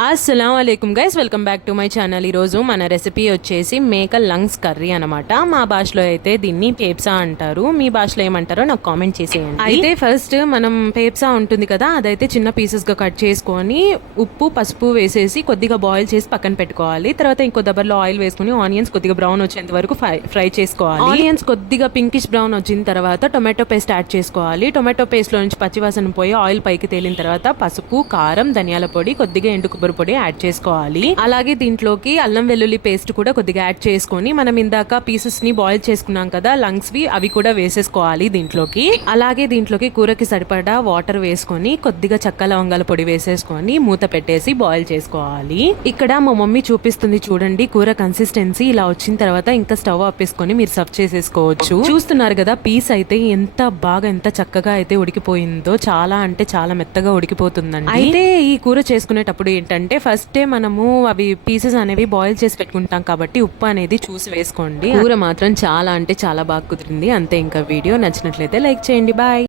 అస్సలం అయికం guys welcome back to my channel ఈరోజు మన రెసిపీ వచ్చేసి మేక లంగ్స్ కర్రీ అనమాట మా భాషలో అయితే దీన్ని పేప్సా అంటారు. మీ భాషలో ఏమంటారో నాకు కామెంట్ చేసేయండి. అయితే ఫస్ట్ మనం పేప్సా ఉంటుంది కదా అదైతే చిన్న పీసెస్గా కట్ చేసుకొని ఉప్పు పసుపు వేసేసి కొద్దిగా బాయిల్ చేసి పక్కన పెట్టుకోవాలి. తర్వాత ఇంకో దబ్బర్లో ఆయిల్ వేసుకుని ఆనియన్స్ కొద్దిగా బ్రౌన్ వచ్చేంత వరకు ఫ్రై ఫ్రై చేసుకోవాలి. ఆనియన్స్ కొద్దిగా పింకిష్ బ్రౌన్ వచ్చిన తర్వాత టొమాటో పేస్ట్ యాడ్ చేసుకోవాలి. టొమాటో పేస్ట్లో నుంచి పచ్చివాసన పోయి ఆయిల్ పైకి తేలిన తర్వాత పసుపు కారం ధనియాల పొడి కొద్దిగా ఎండు కొబ్బరి పొడి యాడ్ చేసుకోవాలి. అలాగే దీంట్లోకి అల్లం వెల్లుల్లి పేస్ట్ కూడా కొద్దిగా యాడ్ చేసుకొని మనం ఇందాక పీసెస్ని బాయిల్ చేసుకున్నాం కదా లంగ్స్ వి అవి కూడా వేసేసుకోవాలి దీంట్లోకి. అలాగే దీంట్లోకి కూరకి సరిపడా వాటర్ వేసుకొని కొద్దిగా చక్క లవంగాల పొడి వేసేసుకొని మూత పెట్టేసి బాయిల్ చేసుకోవాలి. ఇక్కడ మా మమ్మీ చూపిస్తుంది చూడండి కూర కన్సిస్టెన్సీ ఇలా వచ్చిన తర్వాత ఇంకా స్టవ్ ఆపేసుకొని మీరు సర్వ్ చేసేసుకోవచ్చు. చూస్తున్నారు కదా పీస్ అయితే ఎంత బాగా ఎంత చక్కగా అయితే ఉడికిపోయిందో చాలా అంటే చాలా మెత్తగా ఉడికిపోతుందండి. అయితే ఈ కూర చేసుకునేటప్పుడు ఏంటంటే ఫస్ట్ మనము అవి పీసెస్ అనేవి బాయిల్ చేసి పెట్టుకుంటాం కాబట్టి ఉప్పు అనేది చూసి వేసుకోండి. కూర మాత్రం చాలా అంటే చాలా బాగా కుదిరింది. అంతే ఇంకా వీడియో నచ్చినట్లయితే లైక్ చేయండి. బాయ్.